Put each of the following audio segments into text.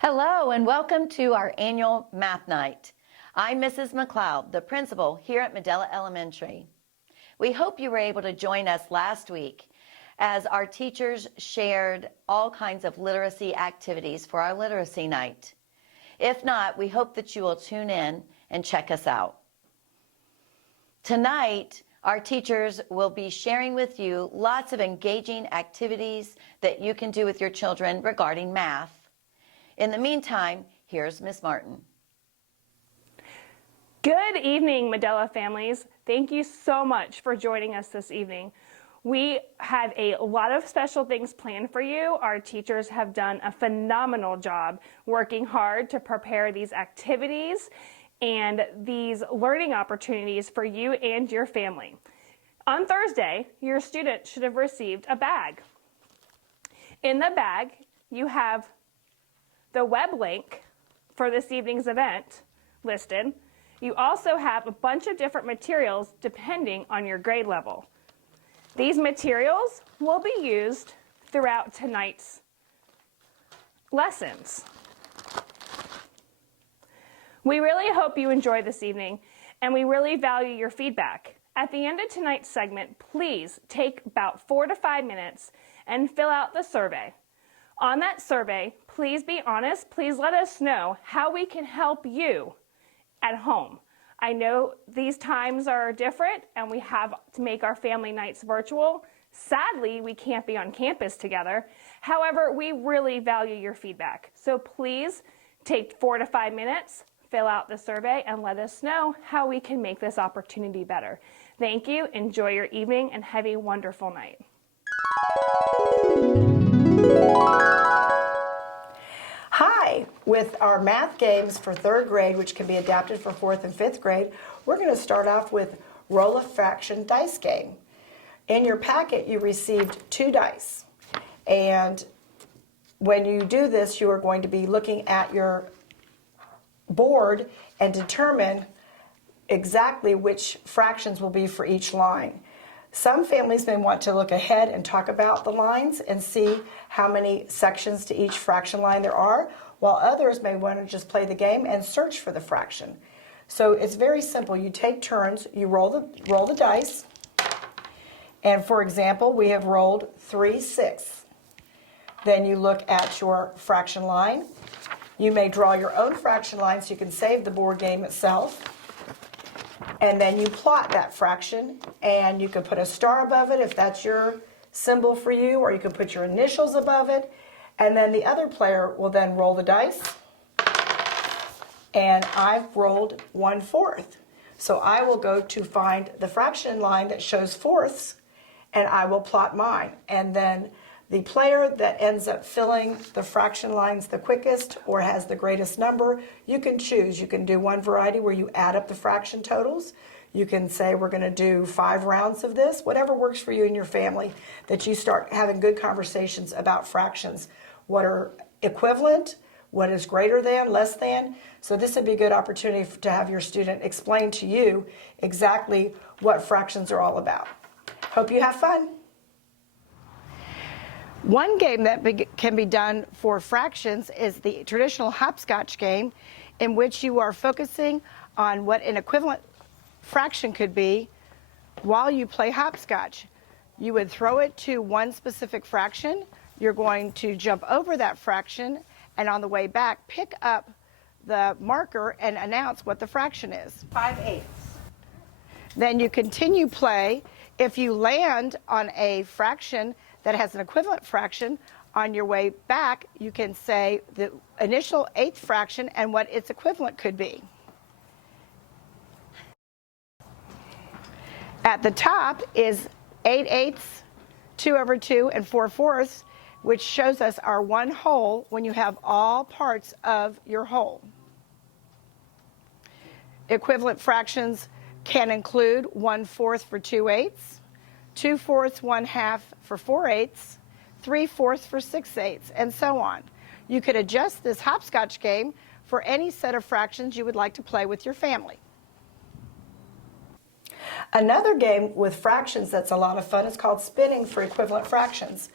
Hello and welcome to our annual math night. I'm Mrs. McLeod, the principal here at Medulla Elementary. We hope you were able to join us last week as our teachers shared all kinds of literacy activities for our literacy night. If not, we hope that you will tune in and check us out. Tonight, our teachers will be sharing with you lots of engaging activities that you can do with your children regarding math. In the meantime, here's Miss Martin. Good evening, Medulla families. Thank you so much for joining us this evening. We have a lot of special things planned for you. Our teachers have done a phenomenal job working hard to prepare these activities and these learning opportunities for you and your family. On Thursday, your student should have received a bag. In the bag, you have the web link for this evening's event listed. You also have a bunch of different materials depending on your grade level. These materials will be used throughout tonight's lessons. We really hope you enjoy this evening, and we really value your feedback. At the end of tonight's segment, please take about 4 to 5 minutes and fill out the survey. On that survey, please be honest. Please let us know how we can help you at home. I know these times are different and we have to make our family nights virtual. Sadly, we can't be on campus together. However, we really value your feedback. So please take 4 to 5 minutes, fill out the survey, and let us know how we can make this opportunity better. Thank you, enjoy your evening, and have a wonderful night. Hi, with our math games for 3rd grade, which can be adapted for 4th and 5th grade, we're going to start off with roll a fraction dice game. In your packet, you received 2 dice. And when you do this, you are going to be looking at your board and determine exactly which fractions will be for each line. Some families may want to look ahead and talk about the lines and see how many sections to each fraction line there are, while others may want to just play the game and search for the fraction. So it's very simple. You take turns, you roll the dice, and for example, we have rolled 3/6. Then you look at your fraction line. You may draw your own fraction line so you can save the board game itself. And then you plot that fraction, and you can put a star above it if that's your symbol for you, or you can put your initials above it. And then the other player will then roll the dice. And I've rolled 1/4. So I will go to find the fraction line that shows fourths, and I will plot mine. And then the player that ends up filling the fraction lines the quickest or has the greatest number, you can choose. You can do one variety where you add up the fraction totals. You can say we're going to do 5 rounds of this, whatever works for you and your family, that you start having good conversations about fractions. What are equivalent? What is greater than, less than? So this would be a good opportunity to have your student explain to you exactly what fractions are all about. Hope you have fun. One game that can be done for fractions is the traditional hopscotch game, in which you are focusing on what an equivalent fraction could be while you play hopscotch. You would throw it to one specific fraction. You're going to jump over that fraction, and on the way back, pick up the marker and announce what the fraction is. 5/8. Then you continue play. If you land on a fraction that has an equivalent fraction, on your way back, you can say the initial 8th fraction and what its equivalent could be. At the top is 8/8, 2/2, and 4/4, which shows us our one whole when you have all parts of your whole. Equivalent fractions can include 1/4 for 2/8, 2/4, 1/2 for 4/8, 3/4 for 6/8, and so on. You could adjust this hopscotch game for any set of fractions you would like to play with your family. Another game with fractions that's a lot of fun is called spinning for equivalent fractions.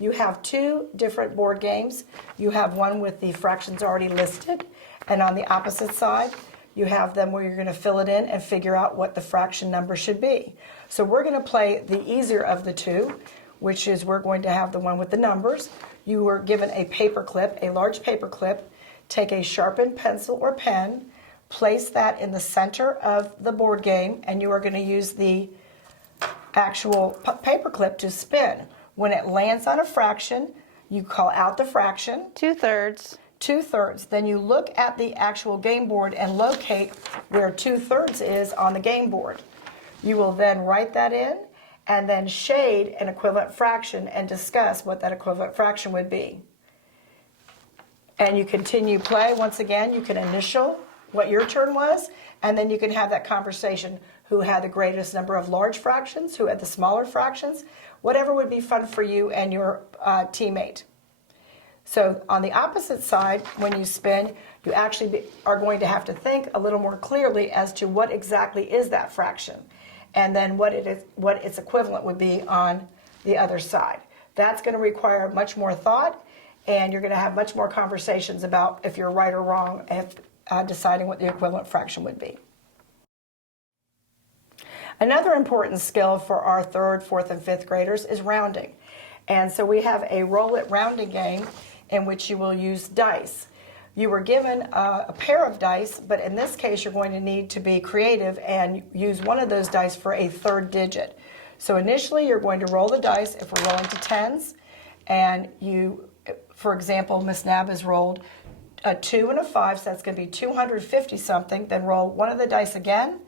You have two different board games. You have one with the fractions already listed, and on the opposite side, you have them where you're going to fill it in and figure out what the fraction number should be. So we're going to play the easier of the two, which is we're going to have the one with the numbers. You were given a paper clip, a large paper clip. Take a sharpened pencil or pen, place that in the center of the board game, and you are going to use the actual paper clip to spin. When it lands on a fraction, you call out the fraction. 2/3. 2/3. Then you look at the actual game board and locate where 2/3 is on the game board. You will then write that in and then shade an equivalent fraction and discuss what that equivalent fraction would be. And you continue play. Once again, you can initial what your turn was, and then you can have that conversation. Who had the greatest number of large fractions? Who had the smaller fractions? Whatever would be fun for you and your teammate. So on the opposite side, when you spin, you actually are going to have to think a little more clearly as to what exactly is that fraction, and then what its equivalent would be on the other side. That's going to require much more thought, and you're going to have much more conversations about if you're right or wrong at deciding what the equivalent fraction would be. Another important skill for our 3rd, 4th, and 5th graders is rounding. And so we have a roll it rounding game in which you will use dice. You were given a pair of dice, but in this case you're going to need to be creative and use one of those dice for a 3rd digit. So initially you're going to roll the dice if we're rolling to tens, and you, for example, Miss Nab has rolled a 2 and a 5, so that's going to be 250 something. Then roll one of the dice again,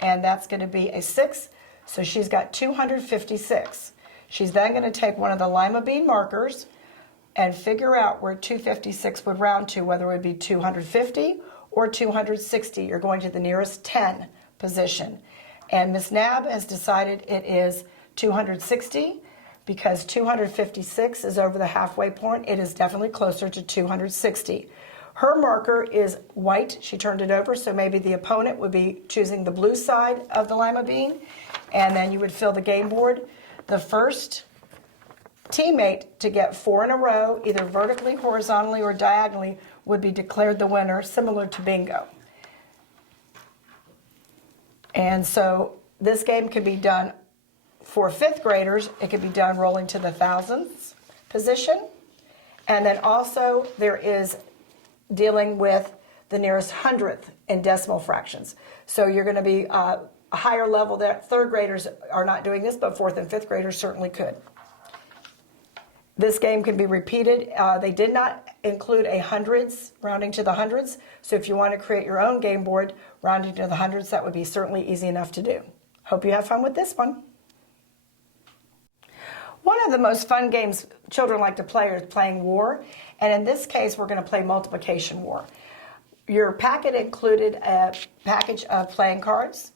and that's going to be a 6, so she's got 256. She's then going to take one of the lima bean markers and figure out where 256 would round to, whether it would be 250 or 260. You're going to the nearest 10 position. And Miss Nab has decided it is 260 because 256 is over the halfway point. It is definitely closer to 260. Her marker is white. She turned it over, so maybe the opponent would be choosing the blue side of the lima bean, and then you would fill the game board. The first teammate to get 4 in a row, either vertically, horizontally, or diagonally, would be declared the winner, similar to bingo. And so this game can be done for 5th graders. It can be done rolling to the thousands position. And then also there is dealing with the nearest 100th in decimal fractions. So you're going to be a higher level. That 3rd graders are not doing this, but 4th and 5th graders certainly could. This game can be repeated. They did not include a hundreds, rounding to the hundreds. So if you want to create your own game board, rounding to the hundreds, that would be certainly easy enough to do. Hope you have fun with this one. One of the most fun games children like to play is playing war. And in this case, we're going to play multiplication war. Your packet included a package of playing cards.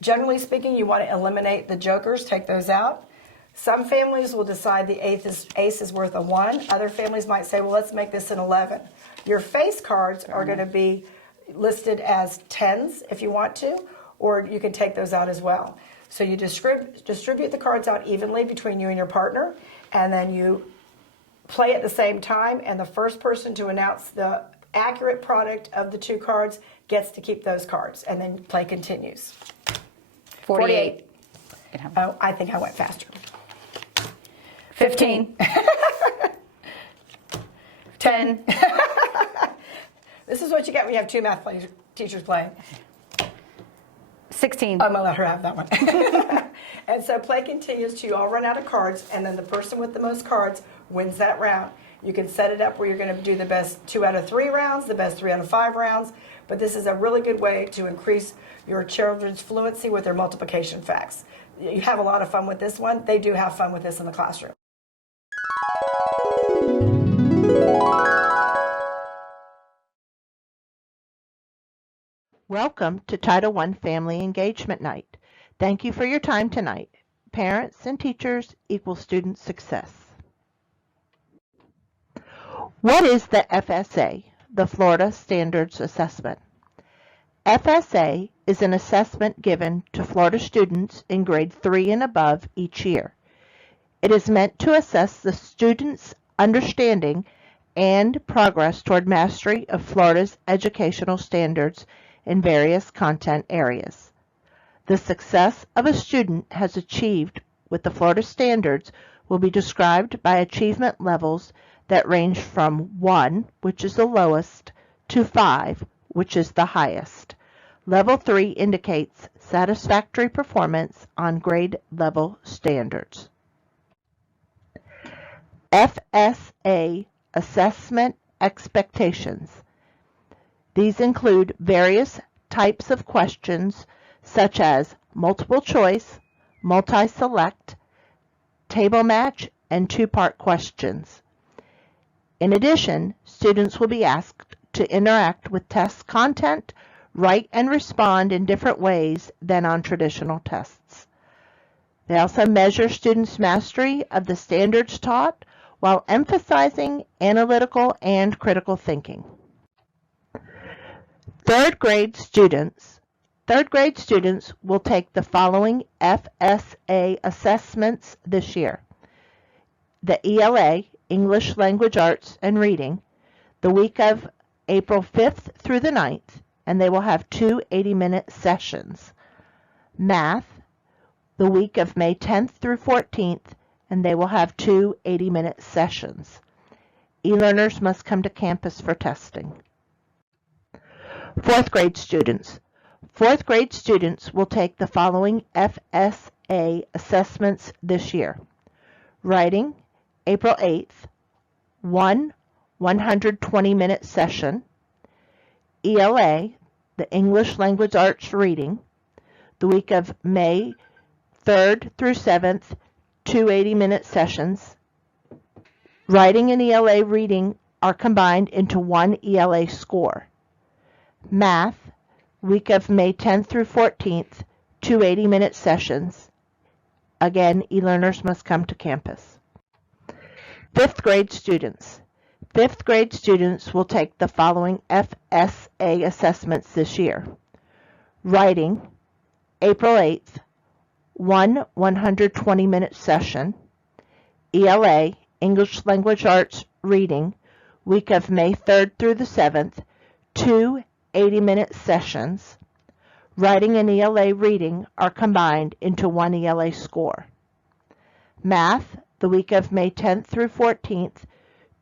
Generally speaking, you want to eliminate the jokers, take those out. Some families will decide the ace is worth a 1. Other families might say, well, let's make this an 11. Your face cards are going to be listed as 10s if you want to, or you can take those out as well. So you distribute the cards out evenly between you and your partner, and then you play at the same time, and the first person to announce the accurate product of the 2 cards gets to keep those cards, and then play continues. 48. Oh, I think I went faster. 15. 10. This is what you get when you have 2 math teachers playing. 16. I'm going to let her have that one. And so play continues till you all run out of cards, and then the person with the most cards wins that round. You can set it up where you're going to do the best 2 out of 3 rounds, the best 3 out of 5 rounds, but this is a really good way to increase your children's fluency with their multiplication facts. You have a lot of fun with this one. They do have fun with this in the classroom. Welcome to Title I Family Engagement Night. Thank you for your time tonight. Parents and teachers equal student success. What is the FSA, the Florida Standards Assessment? FSA is an assessment given to Florida students in grade 3 and above each year. It is meant to assess the student's understanding and progress toward mastery of Florida's educational standards in various content areas. The success of a student has achieved with the Florida standards will be described by achievement levels that range from 1, which is the lowest, to 5, which is the highest. Level 3 indicates satisfactory performance on grade level standards. FSA assessment expectations. These include various types of questions such as multiple choice, multi-select, table match, and two-part questions. In addition, students will be asked to interact with test content, write and respond in different ways than on traditional tests. They also measure students' mastery of the standards taught while emphasizing analytical and critical thinking. Third grade students will take the following FSA assessments this year. The ELA, English Language Arts and Reading, the week of April 5th through the 9th, and they will have 2 80-minute sessions. Math, the week of May 10th through 14th, and they will have 2 80-minute sessions. E-learners must come to campus for testing. Fourth grade students. Fourth grade students will take the following FSA assessments this year. Writing, April 8th, 1 120-minute session. ELA, the English Language Arts Reading, the week of May 3rd through 7th, 2 80-minute sessions. Writing and ELA reading are combined into one ELA score. Math, week of May 10th through 14th, 2 80-minute sessions. Again, e-learners must come to campus. Fifth grade students. Fifth grade students will take the following FSA assessments this year. Writing, April 8th, 1 120-minute session. ELA, English Language Arts Reading, week of May 3rd through the 7th, 2 80-minute sessions. Writing and ELA reading are combined into one ELA score. Math, the week of May 10th through 14th,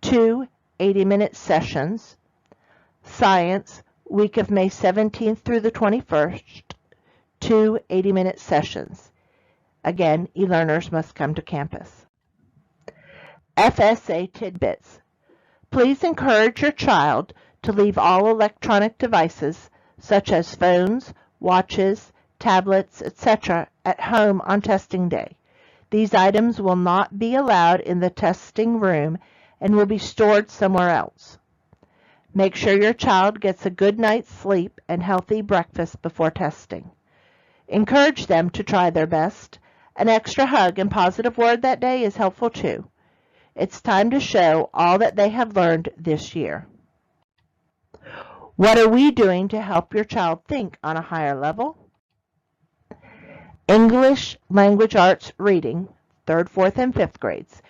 2 80-minute sessions. Science, week of May 17th through the 21st, 2 80-minute sessions. Again, e-learners must come to campus. FSA tidbits. Please encourage your child to leave all electronic devices, such as phones, watches, tablets, etc., at home on testing day. These items will not be allowed in the testing room and will be stored somewhere else. Make sure your child gets a good night's sleep and healthy breakfast before testing. Encourage them to try their best. An extra hug and positive word that day is helpful too. It's time to show all that they have learned this year. What are we doing to help your child think on a higher level? English Language Arts Reading, 3rd, 4th, and 5th grades.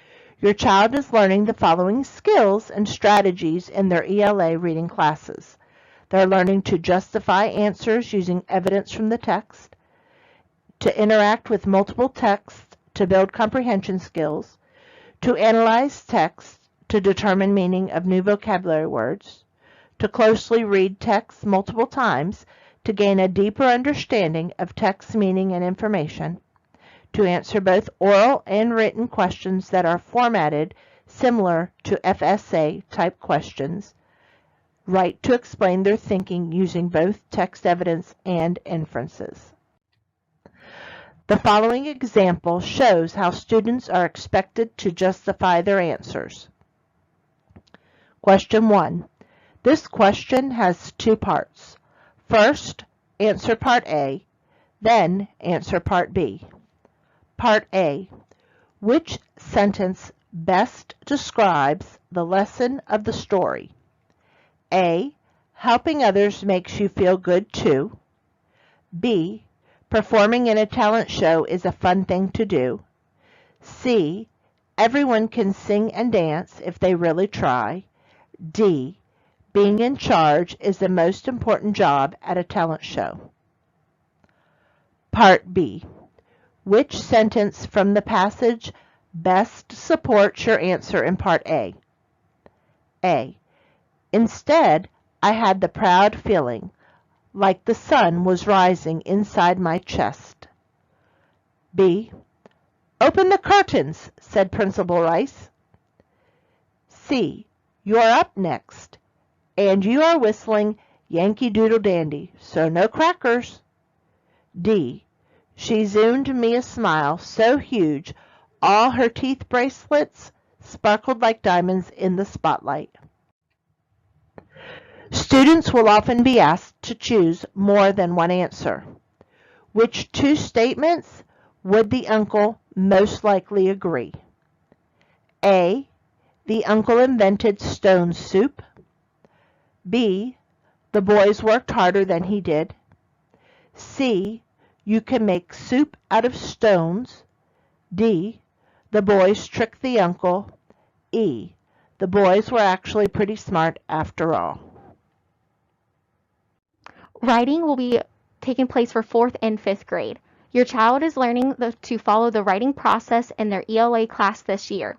Your child is learning the following skills and strategies in their ELA reading classes. They're learning to justify answers using evidence from the text, to interact with multiple texts to build comprehension skills, to analyze text to determine meaning of new vocabulary words, to closely read text multiple times to gain a deeper understanding of text meaning and information, to answer both oral and written questions that are formatted similar to FSA type questions, write to explain their thinking using both text evidence and inferences. The following example shows how students are expected to justify their answers. Question 1. This question has 2 parts. First, answer part A, then answer part B. Part A. Which sentence best describes the lesson of the story? A. Helping others makes you feel good too. B. Performing in a talent show is a fun thing to do. C. Everyone can sing and dance if they really try. D. Being in charge is the most important job at a talent show. Part B. Which sentence from the passage best supports your answer in Part A? A. Instead, I had the proud feeling, like the sun was rising inside my chest. B. Open the curtains, said Principal Rice. C. You're up next, and you are whistling Yankee Doodle Dandy, so no crackers. D. She zoomed me a smile so huge all her teeth bracelets sparkled like diamonds in the spotlight. Students will often be asked to choose more than one answer. Which two statements would the uncle most likely agree? A. The uncle invented stone soup. B. The boys worked harder than he did. C. You can make soup out of stones. D. The boys tricked the uncle. E. The boys were actually pretty smart after all. Writing will be taking place for 4th and 5th grade. Your child is learning to follow the writing process in their ELA class this year.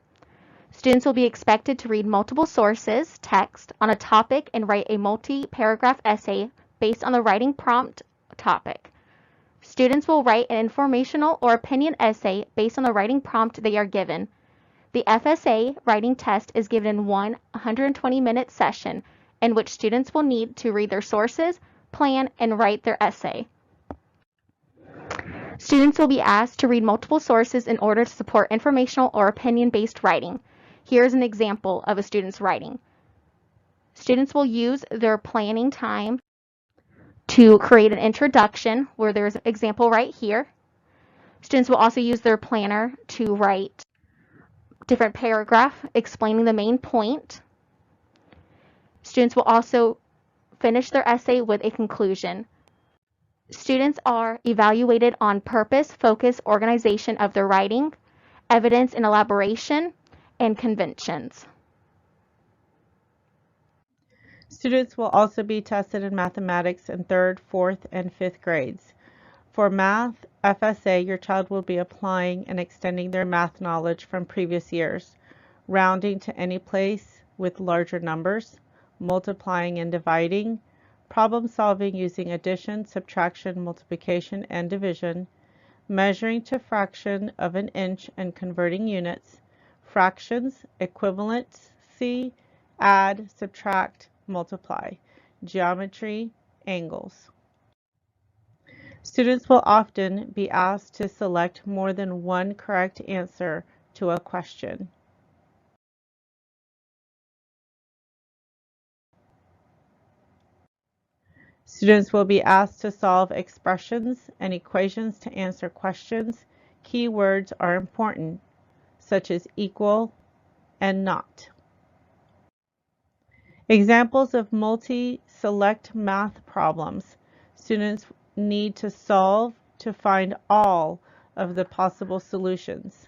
Students will be expected to read multiple sources, text, on a topic and write a multi-paragraph essay based on the writing prompt topic. Students will write an informational or opinion essay based on the writing prompt they are given. The FSA writing test is given in one 120-minute session in which students will need to read their sources, plan, and write their essay. Students will be asked to read multiple sources in order to support informational or opinion-based writing. Here's an example of a student's writing. Students will use their planning time to create an introduction, where there's an example right here. Students will also use their planner to write different paragraphs explaining the main point. Students will also finish their essay with a conclusion. Students are evaluated on purpose, focus, organization of their writing, evidence and elaboration, and conventions. Students will also be tested in mathematics in 3rd, 4th, and 5th grades. For math FSA, your child will be applying and extending their math knowledge from previous years, rounding to any place with larger numbers, multiplying and dividing, problem solving using addition, subtraction, multiplication, and division, measuring to fraction of an inch and converting units, fractions, equivalency, add, subtract, multiply, geometry, angles. Students will often be asked to select more than one correct answer to a question. Students will be asked to solve expressions and equations to answer questions. Key words are important, such as equal and not. Examples of multi-select math problems. Students need to solve to find all of the possible solutions.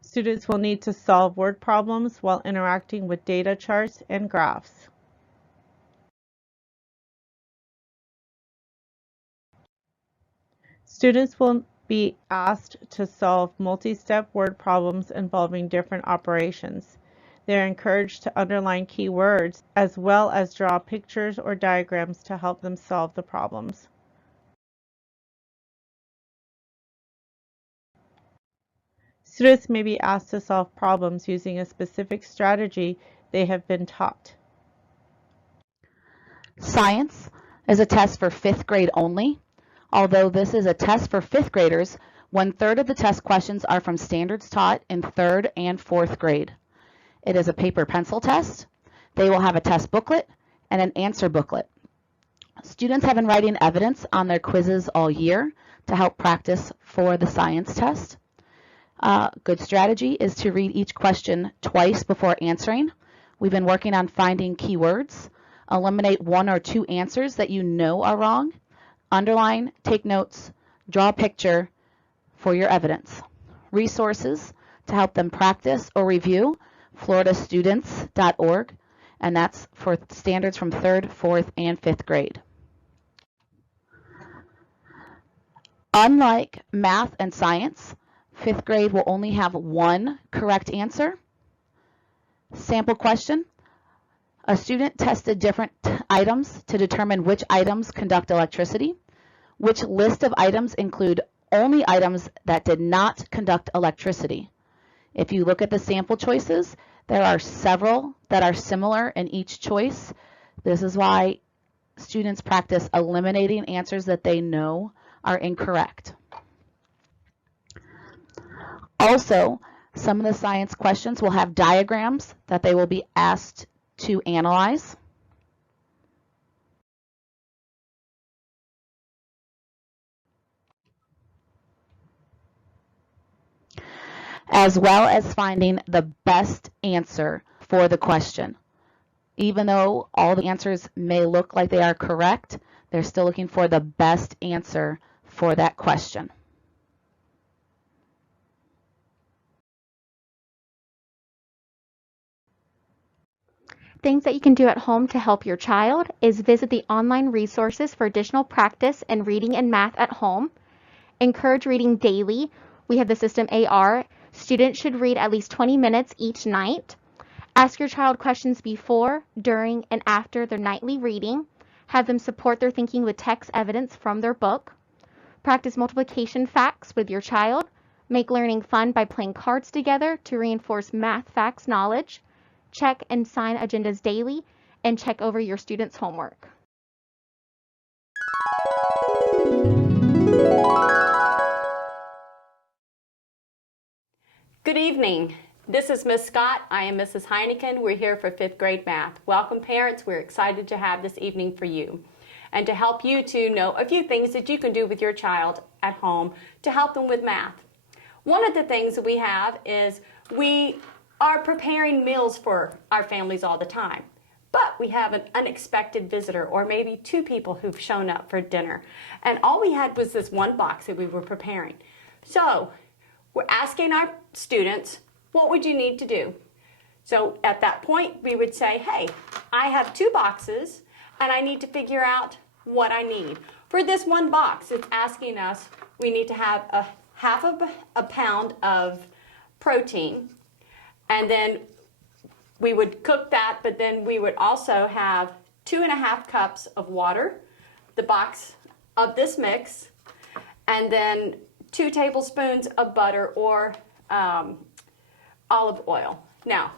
Students will need to solve word problems while interacting with data charts and graphs. Students will be asked to solve multi-step word problems involving different operations. They are encouraged to underline key words as well as draw pictures or diagrams to help them solve the problems. Students may be asked to solve problems using a specific strategy they have been taught. Science is a test for 5th grade only. Although this is a test for 5th graders, 1/3 of the test questions are from standards taught in 3rd and 4th grade. It is a paper pencil test. They will have a test booklet and an answer booklet. Students have been writing evidence on their quizzes all year to help practice for the science test. Good strategy is to read each question twice before answering. We've been working on finding keywords. Eliminate 1 or 2 answers that you know are wrong. Underline, take notes, draw a picture, for your evidence. Resources to help them practice or review, floridastudents.org, and that's for standards from 3rd, 4th, and 5th grade. Unlike math and science, 5th grade will only have one correct answer. Sample question. A student tested different items to determine which items conduct electricity. Which list of items include only items that did not conduct electricity? If you look at the sample choices, there are several that are similar in each choice. This is why students practice eliminating answers that they know are incorrect. Also, some of the science questions will have diagrams that they will be asked to analyze. As well as finding the best answer for the question. Even though all the answers may look like they are correct, they're still looking for the best answer for that question. Things that you can do at home to help your child is visit the online resources for additional practice in reading and math at home. Encourage reading daily. We have the system AR. Students should read at least 20 minutes each night. Ask your child questions before, during, and after their nightly reading. Have them support their thinking with text evidence from their book. Practice multiplication facts with your child. Make learning fun by playing cards together to reinforce math facts knowledge. Check and sign agendas daily, and check over your students' homework. Good evening. This is Miss Scott. I am Mrs. Heineken. We're here for 5th grade math. Welcome, parents. We're excited to have this evening for you and to help you to know a few things that you can do with your child at home to help them with math. One of the things that we have is we are preparing meals for our families all the time, but we have an unexpected visitor or maybe 2 people who've shown up for dinner, and all we had was this one box that we were preparing. So we're asking our students, what would you need to do? So at that point, we would say, hey, I have 2 boxes, and I need to figure out what I need. For this one box, it's asking us, we need to have a half of a pound of protein, and then we would cook that, but then we would also have 2.5 cups of water, the box of this mix, and then 2 tablespoons of butter or olive oil. Now,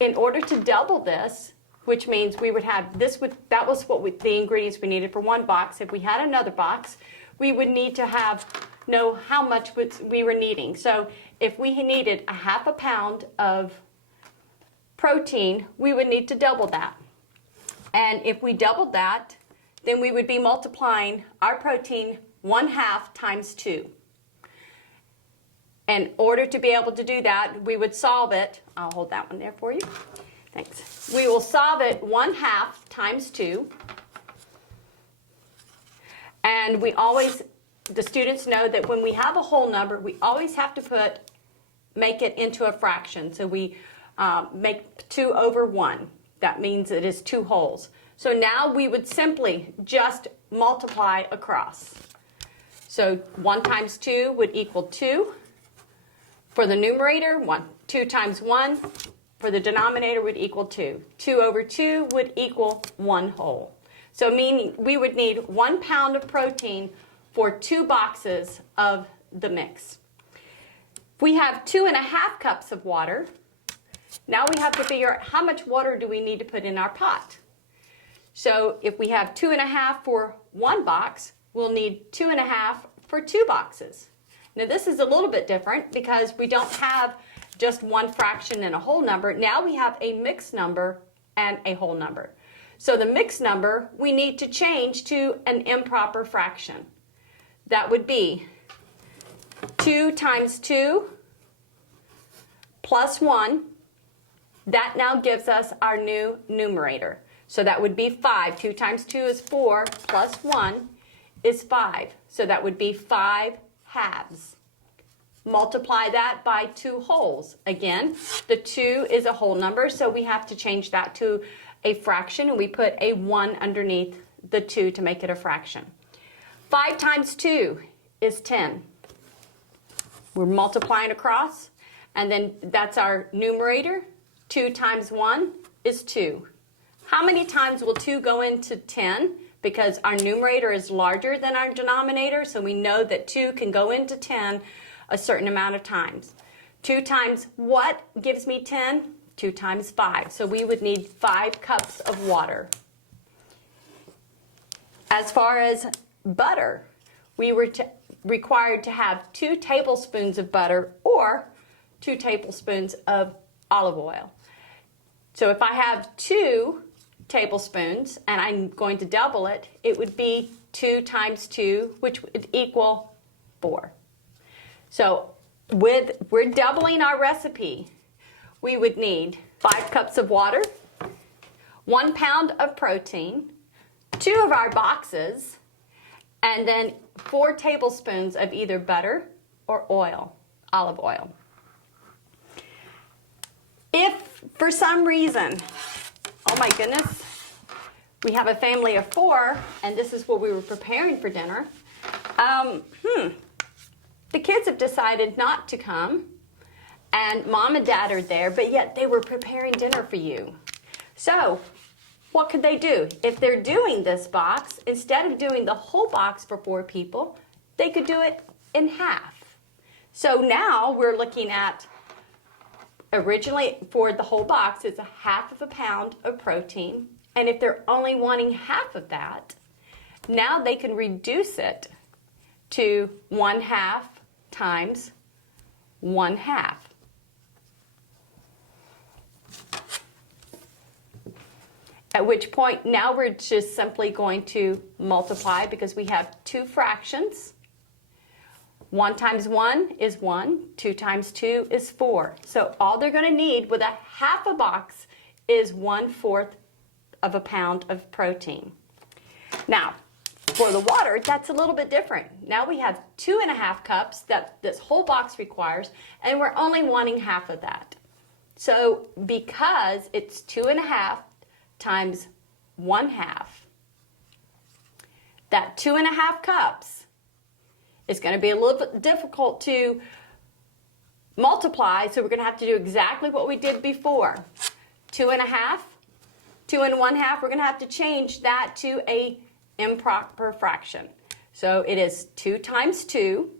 in order to double this, which means we would have this, that was what the ingredients we needed for one box. If we had another box, we would need to know how much we were needing. So if we needed a half a pound of protein, we would need to double that. And if we doubled that, then we would be multiplying our protein 1/2 times 2. In order to be able to do that, we would solve it. I'll hold that one there for you. Thanks. We will solve it 1/2 times 2. And the students know that when we have a whole number, we always have to make it into a fraction. So we make 2 over 1. That means it is 2 wholes. So now we would simply just multiply across. So 1 times 2 would equal 2. For the numerator, 2 times 1 for the denominator would equal 2. 2 over 2 would equal 1 whole. So meaning we would need 1 pound of protein for 2 boxes of the mix. We have 2.5 cups of water. Now we have to figure out how much water do we need to put in our pot. So if we have 2.5 for 1 box, we'll need 2.5 for 2 boxes. Now this is a little bit different because we don't have just one fraction and a whole number. Now we have a mixed number and a whole number. So the mixed number we need to change to an improper fraction. That would be 2 times 2 plus 1. That now gives us our new numerator. So that would be 5. 2 times 2 is 4 plus 1 is 5. So that would be 5 halves. Multiply that by 2 wholes. Again, the 2 is a whole number, so we have to change that to a fraction, and we put a 1 underneath the 2 to make it a fraction. 5 times 2 is 10. We're multiplying across, and then that's our numerator. 2 times 1 is 2. How many times will 2 go into 10? Because our numerator is larger than our denominator, so we know that 2 can go into 10 a certain amount of times. 2 times what gives me 10? 2 times 5. So we would need 5 cups of water. As far as butter, we were required to have 2 tablespoons of butter or 2 tablespoons of olive oil. So if I have 2 tablespoons and I'm going to double it, it would be 2 times 2, which would equal 4. So we're doubling our recipe. We would need 5 cups of water, 1 pound of protein, 2 of our boxes, and then 4 tablespoons of either butter or oil, olive oil. If for some reason, oh my goodness, we have a family of 4 and this is what we were preparing for dinner, the kids have decided not to come, and mom and dad are there, but yet they were preparing dinner for you. So what could they do? If they're doing this box, instead of doing the whole box for 4 people, they could do it in half. So now we're looking at, originally for the whole box, it's 1/2 pound of protein. And if they're only wanting half of that, now they can reduce it to 1/2 times 1/2. At which point, now we're just simply going to multiply because we have 2 fractions. 1 times 1 is 1. 2 times 2 is 4. So all they're going to need with 1/2 box is 1/4 of a pound of protein. Now, for the water, that's a little bit different. Now we have 2.5 cups that this whole box requires, and we're only wanting half of that. So because it's 2.5 times 1/2, that 2.5 cups is going to be a little bit difficult to multiply, so we're going to have to do exactly what we did before. 2.5, 2 and 1/2, we're going to have to change that to a improper fraction. So it is 2 times 2,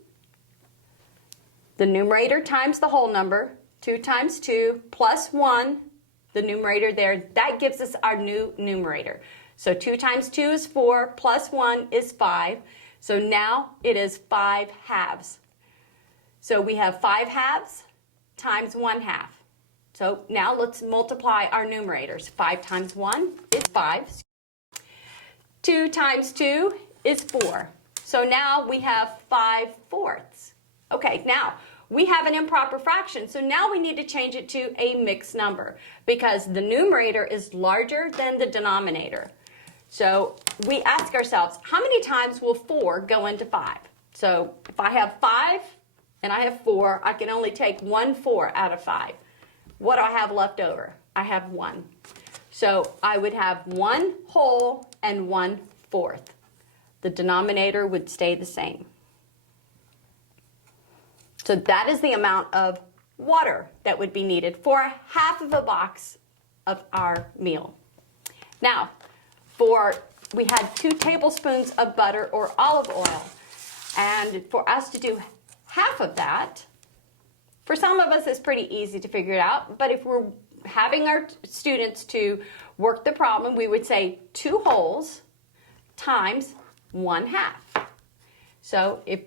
the numerator times the whole number, 2 times 2 plus 1, the numerator there, that gives us our new numerator. So 2 times 2 is 4, plus 1 is 5. So now it is 5 halves. So we have 5 halves times 1/2. So now let's multiply our numerators. 5 times 1 is 5. 2 times 2 is 4. So now we have 5/4. Okay, now we have an improper fraction, so now we need to change it to a mixed number because the numerator is larger than the denominator. So we ask ourselves, how many times will 4 go into 5? So if I have 5 and I have 4, I can only take 1/4 out of 5. What do I have left over? I have 1. So I would have 1 whole and 1/4. The denominator would stay the same. So that is the amount of water that would be needed for 1/2 of a box of our meal. Now, we had 2 tablespoons of butter or olive oil. And for us to do half of that, for some of us it's pretty easy to figure it out, but if we're having our students to work the problem, we would say 2 wholes times 1/2. So if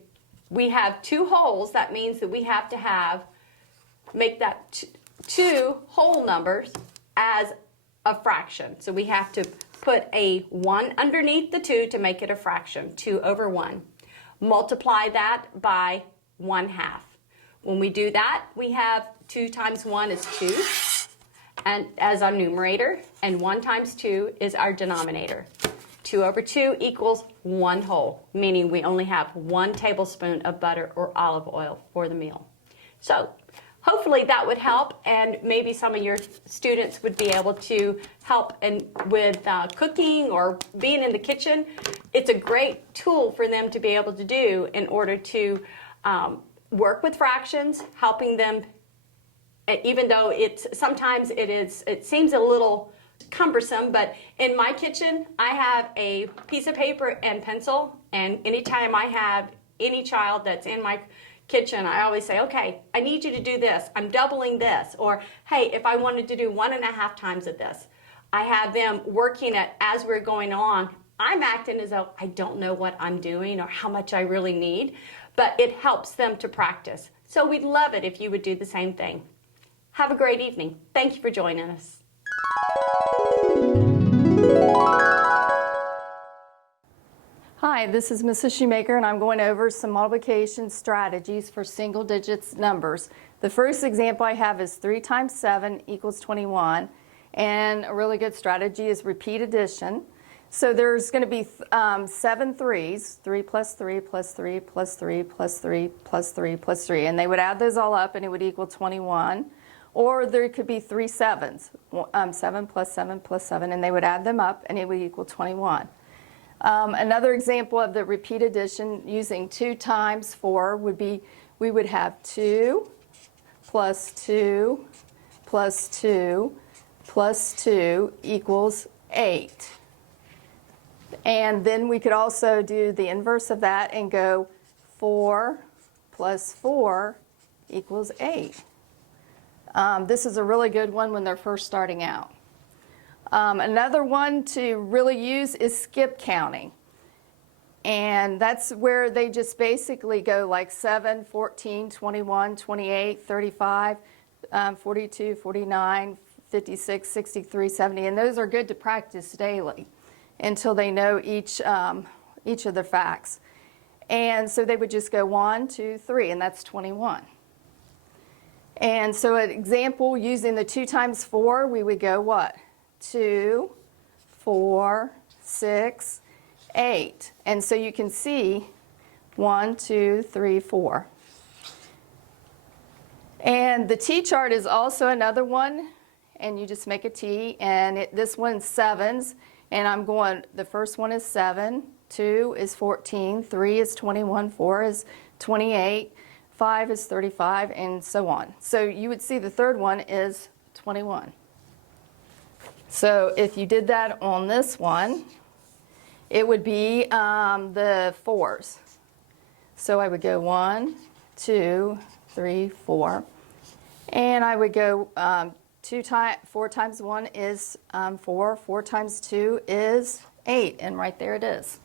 we have 2 wholes, that means that we have to make that 2 whole numbers as a fraction. So we have to put a 1 underneath the 2 to make it a fraction, 2 over 1. Multiply that by 1/2. When we do that, we have 2 times 1 is 2 and as our numerator, and 1 times 2 is our denominator. 2 over 2 equals 1 whole, meaning we only have 1 tablespoon of butter or olive oil for the meal. So hopefully that would help, and maybe some of your students would be able to help with cooking or being in the kitchen. It's a great tool for them to be able to do in order to work with fractions, helping them, even though sometimes it seems a little cumbersome, but in my kitchen I have a piece of paper and pencil, and anytime I have any child that's in my kitchen, I always say, okay, I need you to do this, I'm doubling this, or hey, if I wanted to do 1.5 times of this, I have them working at as we're going along. I'm acting as though I don't know what I'm doing or how much I really need, but it helps them to practice. So we'd love it if you would do the same thing. Have a great evening. Thank you for joining us. Hi, this is Mrs. Shoemaker, and I'm going over some multiplication strategies for single digits numbers. The first example I have is 3 times 7 equals 21, and a really good strategy is repeat addition. So there's going to be 7 threes, 3 plus 3 plus 3 plus 3 plus 3 plus 3 plus 3, and they would add those all up and it would equal 21. Or there could be 3 sevens, 7 plus 7 plus 7, and they would add them up and it would equal 21. Another example of the repeat addition using 2 times 4 would be, we would have 2 plus 2 plus 2 plus 2 equals 8. And then we could also do the inverse of that and go 4 plus 4 equals 8. This is a really good one when they're first starting out. Another one to really use is skip counting. And that's where they just basically go like 7, 14, 21, 28, 35, 42, 49, 56, 63, 70. And those are good to practice daily until they know each of the facts. And so they would just go 1, 2, 3, and that's 21. And so an example using the 2 times 4, we would go what? 2, 4, 6, 8. And so you can see 1, 2, 3, 4. And the T chart is also another one, and you just make a T, and this one's sevens, and I'm going, the first one is 7, 2 is 14, 3 is 21, 4 is 28, 5 is 35, and so on. So you would see the third one is 21. So if you did that on this one, it would be the 4s. So I would go 1, 2, 3, 4. And I would go 4 times 1 is 4. 4 times 2 is 8. And right there it is.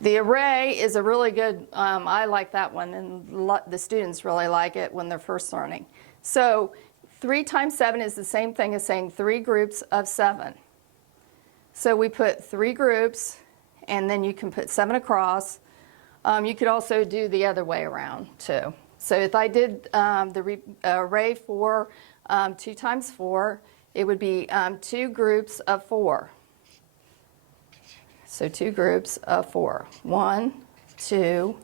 The array is a really good, I like that one, and the students really like it when they're first learning. So 3 times 7 is the same thing as saying 3 groups of 7. So we put 3 groups, and then you can put 7 across. You could also do the other way around, too. So if I did the array for 2 times 4, it would be 2 groups of 4. So 2 groups of 4. 1, 2,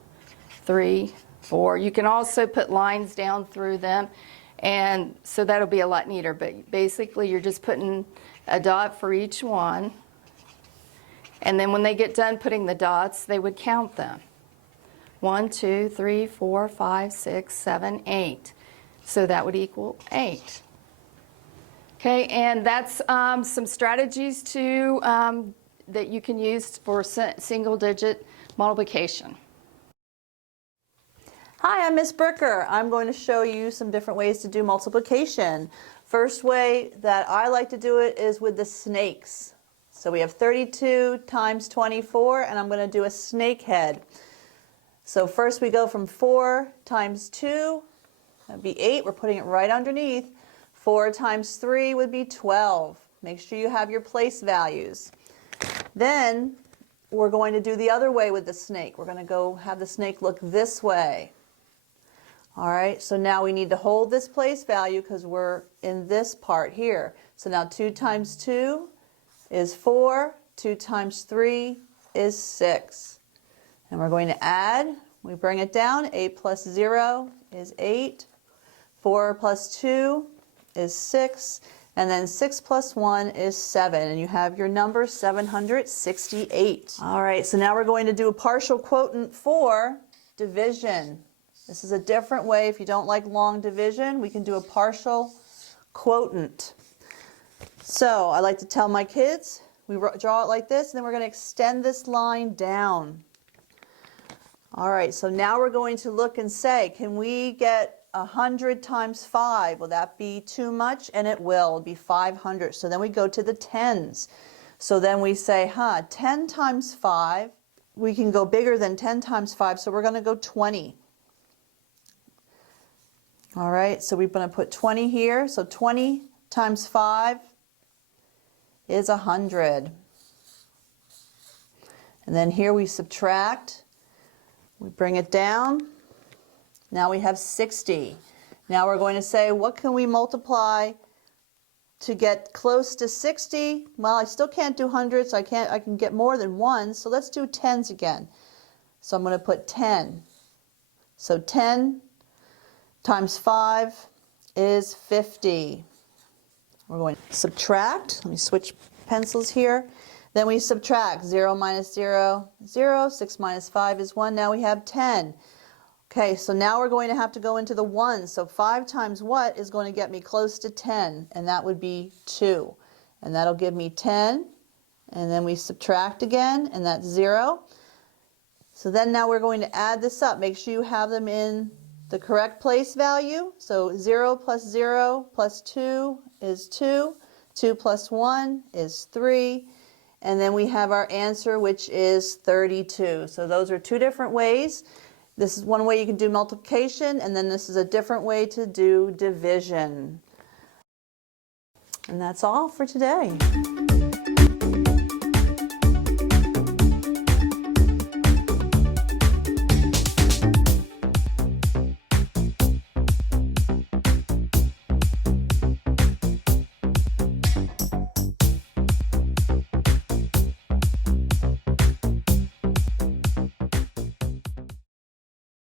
3, 4. You can also put lines down through them, and so that'll be a lot neater. But basically, you're just putting a dot for each one, and then when they get done putting the dots, they would count them. 1, 2, 3, 4, 5, 6, 7, 8. So that would equal 8. Okay, and that's some strategies to that you can use for single-digit multiplication. Hi, I'm Miss Bricker. I'm going to show you some different ways to do multiplication. First way that I like to do it is with the snakes. So we have 32 times 24, and I'm going to do a snake head. So first we go from 4 times 2, that would be 8. We're putting it right underneath. 4 times 3 would be 12. Make sure you have your place values. Then we're going to do the other way with the snake. We're going to go have the snake look this way. All right, so now we need to hold this place value because we're in this part here. So now 2 times 2 is 4 2 times 3 is 6. And we're going to add. We bring it down. 8 plus 0 is 8. 4 plus 2 is 6. And then 6 plus 1 is 7. And you have your number 768. All right, so now we're going to do a partial quotient for division. This is a different way. If you don't like long division, we can do a partial quotient. So I like to tell my kids, we draw it like this, and then we're going to extend this line down. All right, so now we're going to look and say, can we get 100 times 5? Will that be too much? And it will. It'll be 500. So then we go to the tens. So then we say, 10 times 5. We can go bigger than 10 times 5, so we're going to go 20. All right, so we're going to put 20 here. So 20 times 5 is 100. And then here we subtract. We bring it down. Now we have 60. Now we're going to say, what can we multiply to get close to 60? Well, I still can't do hundreds. I can get more than 1. So let's do tens again. So I'm going to put 10. So 10 times 5 is 50. We're going to subtract. Let me switch pencils here. Then we subtract. 0 minus 0, 0. 6 minus 5 is 1. Now we have 10. Okay, so now we're going to have to go into the ones. So 5 times what is going to get me close to 10? And that would be 2. And that'll give me 10. And then we subtract again, and that's 0. So then now we're going to add this up. Make sure you have them in the correct place value. So 0 plus 0 plus 2 is 2. 2 plus 1 is 3. And then we have our answer, which is 32. So those are two different ways. This is one way you can do multiplication, and then this is a different way to do division. And that's all for today.